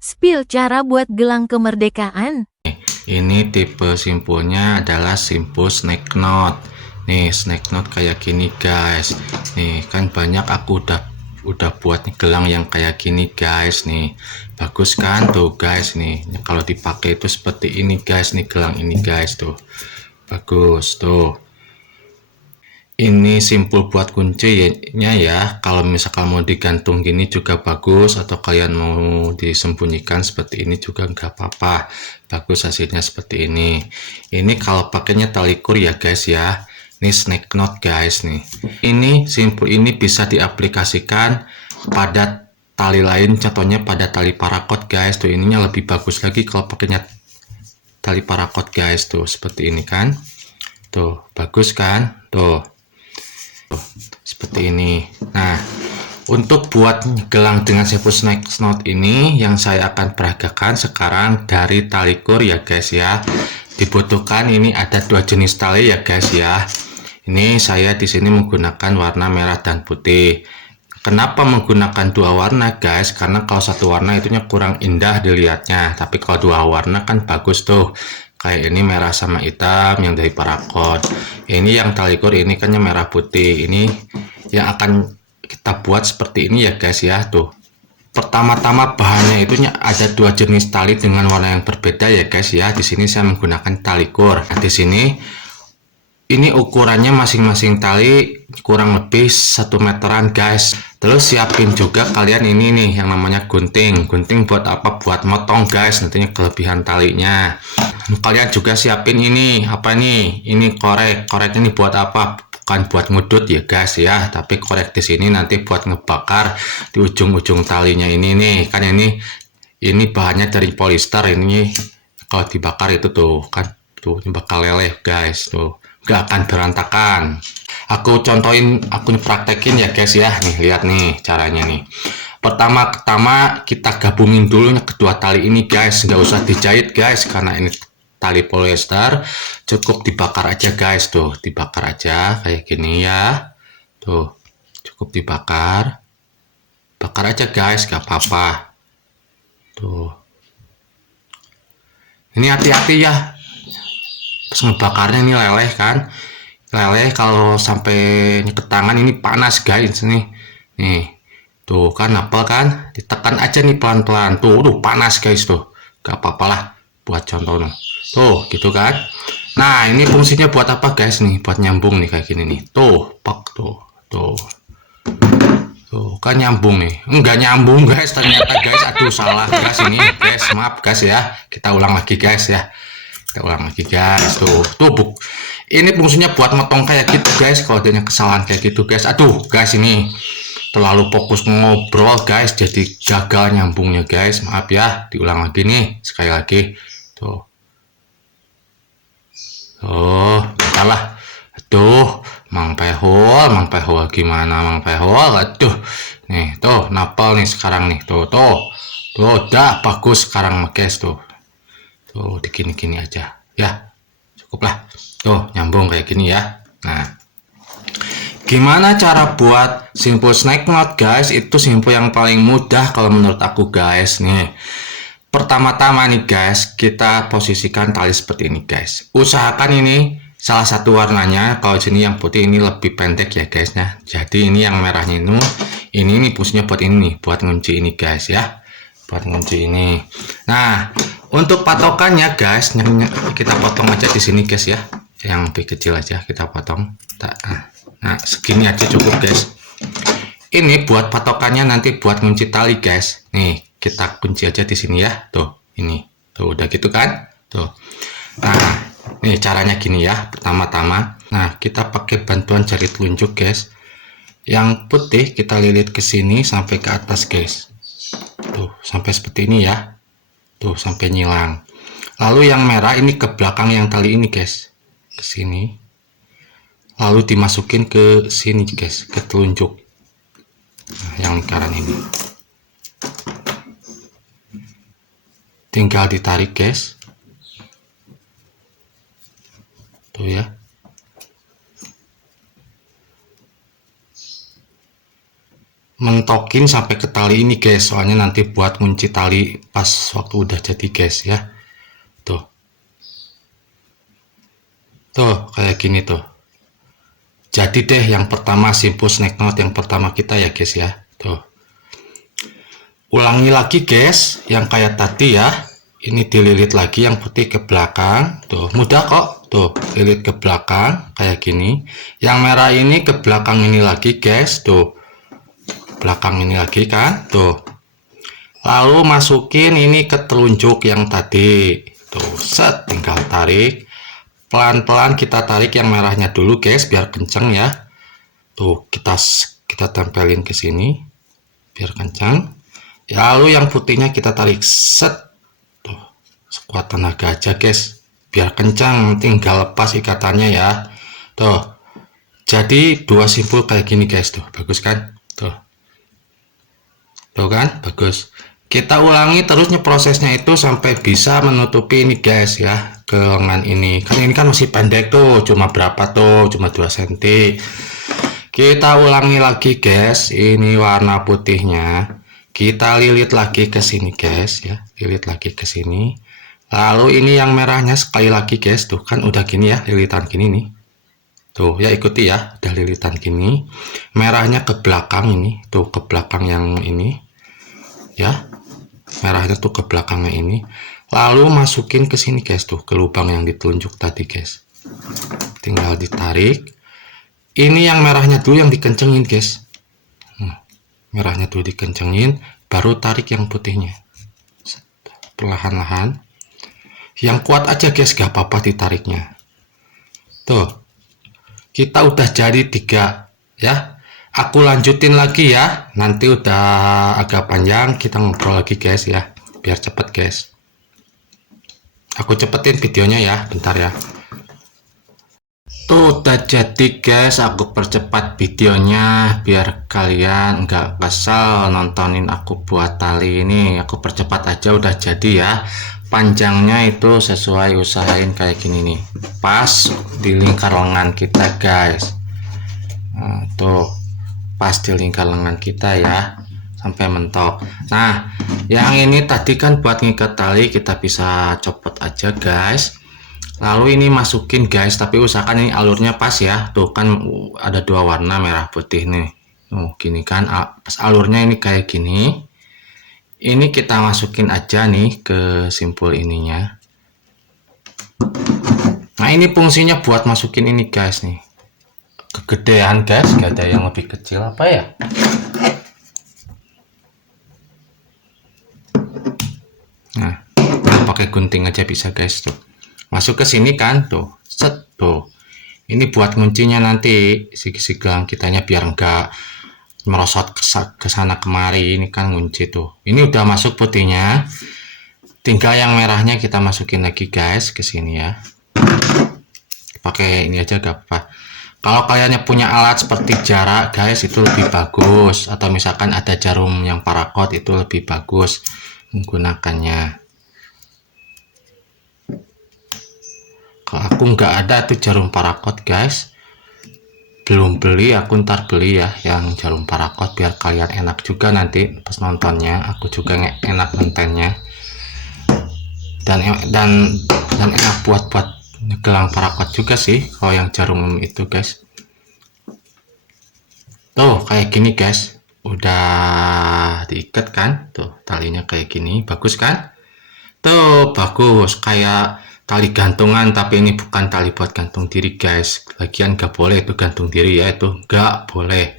Spill cara buat gelang kemerdekaan. Ini tipe simpulnya adalah simpul snake knot. Nih, snake knot kayak gini, guys. Nih, kan banyak aku udah buat gelang yang kayak gini, guys. Nih, bagus kan tuh, guys. Nih, kalau dipakai itu seperti ini, guys. Nih, gelang ini, guys, tuh. Bagus, tuh. Ini simpul buat kuncinya ya. Kalau misalkan mau digantung gini juga bagus, atau kalian mau disembunyikan seperti ini juga nggak apa-apa. Bagus hasilnya seperti ini. Ini kalau pakainya tali kur ya guys ya. Ini snake knot guys nih. Ini simpul ini bisa diaplikasikan pada tali lain, contohnya pada tali parakot guys. Tuh ininya lebih bagus lagi kalau pakainya tali parakot guys. Tuh seperti ini kan. Tuh bagus kan. Tuh seperti ini. Nah, untuk buat gelang dengan simpul snake knot ini yang saya akan peragakan sekarang dari tali kur ya guys ya. Dibutuhkan ini ada dua jenis tali ya guys ya. Ini saya di sini menggunakan warna merah dan putih. Kenapa menggunakan dua warna guys? Karena kalau satu warna itunya kurang indah dilihatnya, tapi kalau dua warna kan bagus tuh. Kayak ini merah sama hitam yang dari parakot. Ini yang tali kur ini kan yang merah putih. Ini yang akan kita buat seperti ini ya guys ya. Tuh. Pertama-tama bahannya itu ada dua jenis tali dengan warna yang berbeda ya guys ya. Di sini saya menggunakan tali kur. Nah, di sini ini ukurannya masing-masing tali kurang lebih 1 meteran guys. Terus siapin juga kalian ini nih yang namanya gunting. Gunting buat apa? Buat motong guys, nantinya kelebihan talinya. Kalian juga siapin ini apa nih? Ini korek. Korek ini buat apa? Bukan buat ngudut ya guys ya, tapi korek di sini nanti buat ngebakar di ujung-ujung talinya ini nih. Kan ini bahannya dari polyester ini. Kalau dibakar itu tuh kan tuh bakal leleh guys tuh, nggak akan berantakan. Aku contohin, aku praktekin ya guys ya. Nih lihat nih caranya nih. Pertama-tama kita gabungin dulu kedua tali ini guys, nggak usah dijahit guys karena ini tali polyester. Cukup dibakar aja guys, tuh dibakar aja kayak gini ya. Tuh cukup dibakar, bakar aja guys, gak apa-apa. Tuh ini hati-hati ya, pas ngebakarnya ini leleh kan, leleh kalau sampai nyeket tangan ini panas guys nih tuh kan, apa kan ditekan aja nih pelan-pelan tuh panas guys tuh, gak apa-apa lah buat contoh tuh gitu kan. Nah ini fungsinya buat apa guys nih, buat nyambung nih kayak gini nih, tuh pak tuh kan nyambung nih, enggak nyambung guys ternyata guys, aduh salah guys ini guys, maaf guys ya, kita ulang lagi guys ya. Kita ulang lagi guys, tuh buk. Ini fungsinya buat motong kayak gitu guys. Kalau adanya kesalahan kayak gitu guys, aduh guys ini terlalu fokus ngobrol guys, jadi gagal nyambungnya guys. Maaf ya, diulang lagi nih, sekali lagi. Tuh, salah. Aduh, Mang Pehol gimana Mang Pehol? Aduh, nih tuh napal nih sekarang nih, tuh, udah bagus sekarang guys tuh. Tuh digini-gini aja ya, cukup lah. Tuh nyambung kayak gini ya. Nah, gimana cara buat simpul snake knot guys? Itu simpul yang paling mudah kalau menurut aku guys nih. Pertama-tama nih guys, kita posisikan tali seperti ini guys. Usahakan ini salah satu warnanya, kalau sini yang putih ini lebih pendek ya guys ya. Jadi ini yang merahnya ini fungsinya buat ini, buat ngunci ini guys ya, buat ngunci ini. Nah, untuk patokannya guys, kita potong aja di sini guys ya, yang lebih kecil aja kita potong. Nah segini aja cukup guys. Ini buat patokannya nanti buat ngunci tali guys. Nih kita kunci aja di sini ya. Tuh ini, tuh udah gitu kan? Tuh. Nah nih caranya gini ya. Pertama-tama, nah kita pakai bantuan jari telunjuk guys. Yang putih kita lilit ke sini sampai ke atas guys. Tuh sampai seperti ini ya. Tuh sampai nyilang. Lalu yang merah ini ke belakang yang tali ini guys, ke sini. Lalu dimasukin ke sini guys, ke telunjuk. Nah, yang lingkaran ini. Tinggal ditarik guys. Tuh ya. Mentok petokin sampai ke tali ini guys, soalnya nanti buat ngunci tali pas waktu udah jadi guys ya. Tuh kayak gini tuh. Jadi deh yang pertama simpul snack knot yang pertama kita ya guys ya. Tuh ulangi lagi guys yang kayak tadi ya. Ini dililit lagi yang putih ke belakang. Tuh mudah kok. Tuh lilit ke belakang kayak gini. Yang merah ini ke belakang ini lagi guys. Tuh belakang ini lagi kan. Tuh lalu masukin ini ke telunjuk yang tadi. Tuh set, tinggal tarik. Pelan-pelan kita tarik yang merahnya dulu guys biar kenceng ya. Tuh kita tempelin ke sini biar kencang. Lalu yang putihnya kita tarik set. Tuh sekuat tenaga aja guys biar kencang, tinggal lepas ikatannya ya. Tuh jadi 2 simpul kayak gini guys. Tuh bagus kan. Tuh kan bagus. Kita ulangi terusnya prosesnya itu sampai bisa menutupi ini guys ya, ke lengan ini. Kan ini kan masih pendek tuh, cuma berapa tuh, cuma 2 cm. Kita ulangi lagi guys, ini warna putihnya. Kita lilit lagi ke sini guys ya, lilit lagi ke sini. Lalu ini yang merahnya sekali lagi guys, tuh kan udah gini ya, lilitan gini nih. Tuh ya ikuti ya, udah lilitan gini. Merahnya ke belakang ini, tuh ke belakang yang ini. Ya. Merahnya tuh ke belakangnya ini, lalu masukin ke sini guys, tuh ke lubang yang ditunjuk tadi guys. Tinggal ditarik. Ini yang merahnya dulu yang dikencengin guys. Merahnya dulu dikencengin, baru tarik yang putihnya perlahan-lahan. Yang kuat aja guys, gak apa-apa ditariknya. Tuh kita udah jadi 3 ya. Aku lanjutin lagi ya, nanti udah agak panjang kita ngobrol lagi guys ya, biar cepet guys. Aku cepetin videonya ya, bentar ya. Tuh udah jadi guys, aku percepat videonya biar kalian nggak kesal nontonin aku buat tali ini. Aku percepat aja, udah jadi ya. Panjangnya itu sesuai, usahain kayak gini nih, pas di lingkar lengan kita guys. Nah, tuh pas di lingkar lengan kita ya, sampai mentok. Nah yang ini tadi kan buat ngikat tali, kita bisa copot aja guys. Lalu ini masukin guys, tapi usahakan ini alurnya pas ya. Tuh kan ada 2 warna merah putih nih. Gini kan, pas alurnya ini kayak gini. Ini kita masukin aja nih ke simpul ininya. Nah ini fungsinya buat masukin ini guys nih. Kegedean guys, gak ada yang lebih kecil apa ya. Nah pakai gunting aja bisa guys. Tuh masuk ke sini kan, tuh set. Tuh ini buat kuncinya nanti si gelang kitanya biar enggak merosot ke sana kemari. Ini kan kunci tuh, ini udah masuk putihnya, tinggal yang merahnya kita masukin lagi guys ke sini ya. Pakai ini aja gak apa-apa. Kalau kalian punya alat seperti jarak guys, itu lebih bagus, atau misalkan ada jarum yang parakot, itu lebih bagus menggunakannya. Kalau aku nggak ada tuh jarum parakot guys, belum beli, aku ntar beli ya yang jarum parakot biar kalian enak juga nanti pas nontonnya. Aku juga enak nontonnya, dan enak buat gelang parakot juga sih kalau yang jarum itu guys. Tuh kayak gini guys, udah diikat kan, tuh talinya kayak gini, bagus kan. Tuh bagus, kayak tali gantungan, tapi ini bukan tali buat gantung diri guys. Lagian gak boleh itu gantung diri ya, itu gak boleh.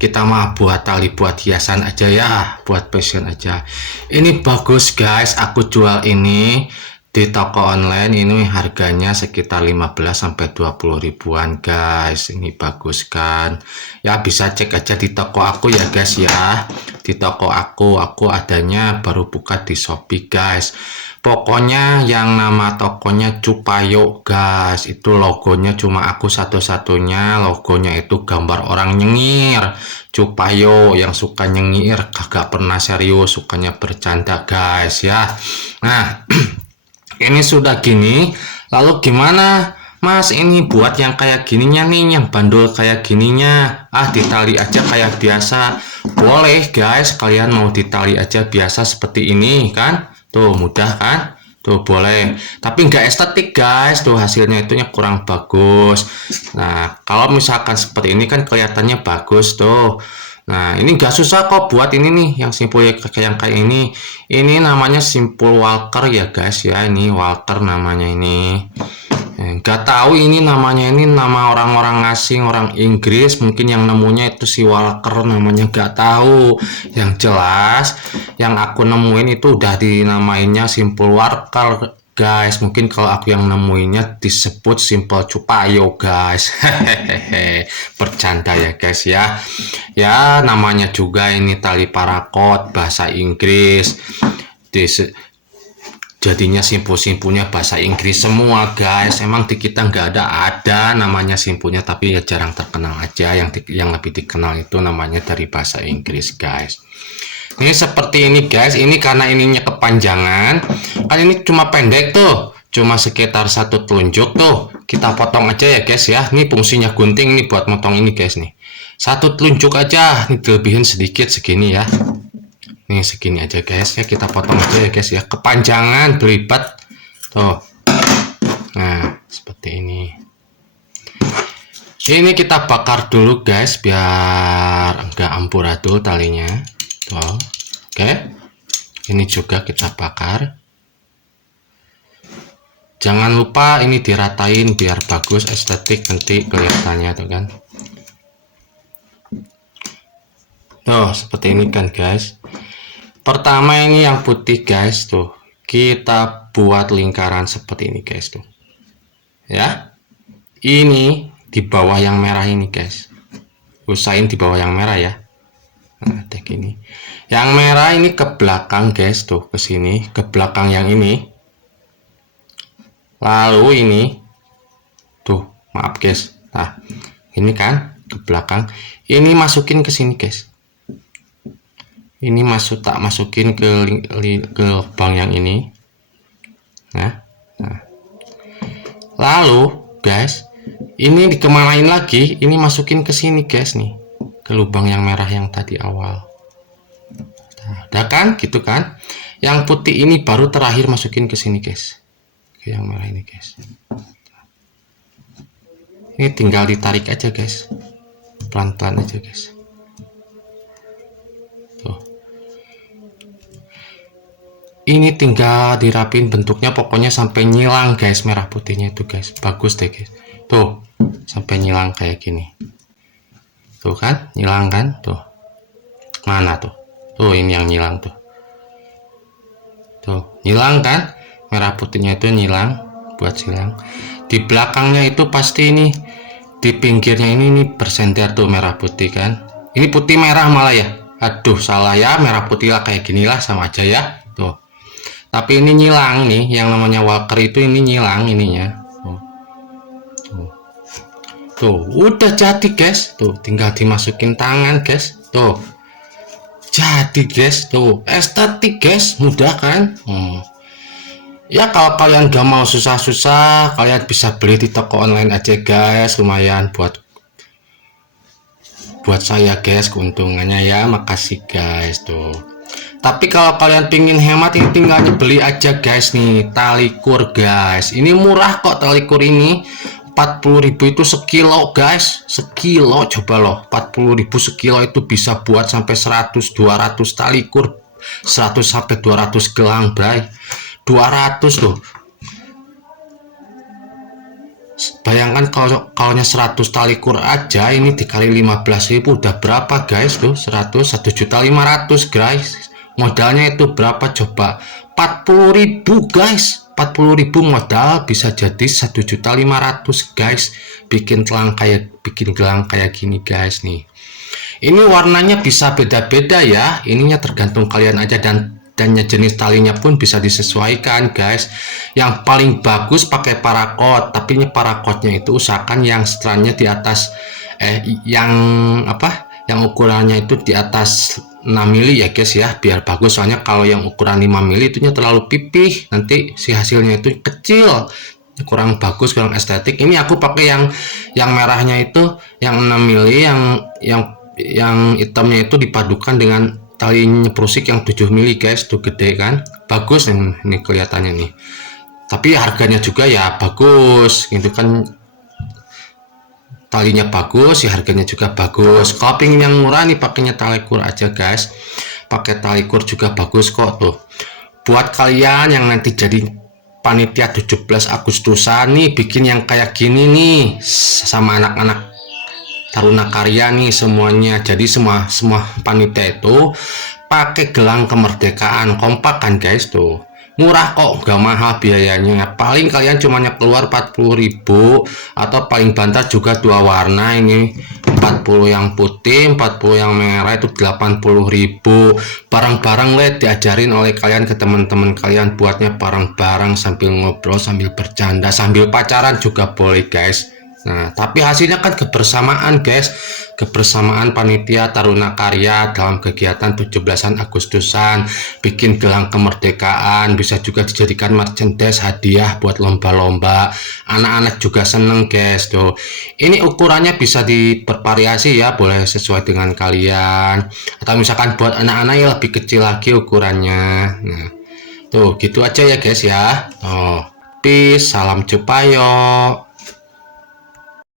Kita mah buat tali buat hiasan aja ya, buat fashion aja. Ini bagus guys, aku jual ini di toko online. Ini harganya sekitar 15-20 ribuan guys. Ini bagus kan ya, bisa cek aja di toko aku ya guys ya. Di toko aku adanya baru buka di Shopee guys. Pokoknya yang nama tokonya Cupayo guys, itu logonya cuma aku satu-satunya. Logonya itu gambar orang nyengir. Cupayo, yang suka nyengir, kagak pernah serius, sukanya bercanda guys ya. Nah ini sudah gini, lalu gimana Mas ini buat yang kayak gininya nih, yang bandul kayak gininya? Ditali aja kayak biasa. boleh guys, kalian mau ditali aja biasa seperti ini kan, tuh mudah kan, tuh boleh, tapi nggak estetik guys, tuh hasilnya itunya kurang bagus. Nah kalau misalkan seperti ini kan kelihatannya bagus tuh. Nah ini nggak susah kok buat ini nih, yang simpul yang kayak ini namanya simpul walker ya guys ya, ini walker namanya ini. Nggak tahu ini namanya, ini nama orang-orang asing, orang Inggris mungkin yang nemunya itu si Walker namanya, nggak tahu. Yang jelas yang aku nemuin itu udah dinamainnya simpul Walker guys. Mungkin kalau aku yang nemuinnya disebut simpel cupayo guys. Hehehe, bercanda ya guys ya. Ya namanya juga ini tali parakot bahasa Inggris. Jadinya simpul-simpulnya bahasa Inggris semua guys. Emang di kita nggak ada namanya simpulnya, tapi ya jarang terkenal aja. Yang lebih dikenal itu namanya dari bahasa Inggris guys. Ini seperti ini guys, ini karena ininya kepanjangan kan, ini cuma pendek tuh, cuma sekitar 1 telunjuk tuh, kita potong aja ya guys ya. Ini fungsinya gunting nih buat motong ini guys nih, 1 telunjuk aja, ini dilebihin sedikit segini ya. Ini segini aja guys ya, kita potong aja ya guys ya, kepanjangan berlipat tuh. Nah seperti ini kita bakar dulu guys biar enggak amburadul talinya tuh. Oke, ini juga kita bakar, jangan lupa ini diratain biar bagus estetik nanti kelihatannya tuh kan. Tuh seperti ini kan guys. Pertama ini yang putih guys, tuh kita buat lingkaran seperti ini guys tuh ya. Ini di bawah yang merah ini guys, usahain di bawah yang merah ya. Nah kayak gini, yang merah ini ke belakang guys, tuh ke sini, ke belakang yang ini. Lalu ini tuh, maaf guys, nah ini kan ke belakang, ini masukin ke sini guys. Ini tak masukin ke lubang yang ini. Nah. Lalu guys, ini dikemanain lagi, ini masukin ke sini guys nih, ke lubang yang merah yang tadi awal. Nah, udah kan gitu kan. Yang putih ini baru terakhir masukin ke sini guys, ke yang merah ini guys. Ini tinggal ditarik aja guys, pelan-pelan aja guys. Ini tinggal dirapin bentuknya, pokoknya sampai nyilang guys merah putihnya itu guys, bagus deh guys. Tuh sampai nyilang kayak gini, tuh kan nyilang kan, tuh mana tuh, tuh ini yang nyilang tuh nyilang kan, merah putihnya itu nyilang, buat silang. Di belakangnya itu pasti ini, di pinggirnya ini bersender tuh merah putih kan, ini putih merah malah ya, aduh salah ya, merah putih lah kayak ginilah sama aja ya tuh. Tapi ini nyilang nih, yang namanya Walker itu ini nyilang ininya. Tuh, udah jadi guys. Tuh, tinggal dimasukin tangan guys. Tuh, jadi guys. Tuh, estetik guys, mudah kan? Ya kalau kalian gak mau susah-susah, kalian bisa beli di toko online aja guys. Lumayan buat saya guys keuntungannya ya. Makasih guys tuh. Tapi kalau kalian pingin hemat, ini tinggal beli aja guys nih tali kur guys. Ini murah kok tali kur ini, 40.000 itu sekilo guys, sekilo coba loh, 40.000 sekilo itu bisa buat sampai 100-200 tali kur, 100 sampai 200 gelang bray, 200 tuh. Bayangkan kalau 100 tali kur aja ini dikali 15.000 udah berapa guys tuh, 100, 1.500.000 guys. Modalnya itu berapa coba, 40.000 guys, 40.000 modal bisa jadi 1.500.000 guys, bikin gelang kayak gini guys nih. Ini warnanya bisa beda-beda ya, ininya tergantung kalian aja, dan jenis talinya pun bisa disesuaikan guys. Yang paling bagus pakai parakot, tapi ini parakotnya itu usahakan yang strandnya di atas yang ukurannya itu di atas 6 mili ya guys ya, biar bagus. Soalnya kalau yang ukuran 5 mili itunya terlalu pipih, nanti si hasilnya itu kecil, kurang bagus, kurang estetik. Ini aku pakai yang merahnya itu yang 6 mili, yang yang hitamnya itu dipadukan dengan tali nyeprusik yang 7 mili guys, tuh gede kan, bagus ini kelihatannya nih. Tapi harganya juga ya bagus gitu kan, talinya bagus ya, harganya juga bagus. Kalau pengen yang murah nih pakainya tali kur aja guys, pakai tali kur juga bagus kok tuh. Buat kalian yang nanti jadi panitia 17 Agustusan nih, bikin yang kayak gini nih sama anak-anak Taruna Karya nih semuanya. Jadi semua panitia itu pakai gelang kemerdekaan, kompak kan guys tuh. Murah kok, nggak mahal biayanya. Paling kalian cuma keluar 40.000 atau paling banter juga dua warna ini, 40 yang putih, 40 yang merah, itu 80.000. Barang-barang le diajarin oleh kalian ke teman-teman kalian, buatnya bareng-bareng sambil ngobrol, sambil bercanda, sambil pacaran juga boleh guys. Nah, tapi hasilnya kan kebersamaan guys, kebersamaan panitia Taruna Karya dalam kegiatan 17-an Agustusan, bikin gelang kemerdekaan, bisa juga dijadikan merchandise hadiah buat lomba-lomba. Anak-anak juga seneng guys tuh. Ini ukurannya bisa dibervariasi ya, boleh sesuai dengan kalian. Atau misalkan buat anak-anak yang lebih kecil lagi ukurannya. Nah, tuh gitu aja ya guys ya. Oh, peace, salam Cepayo.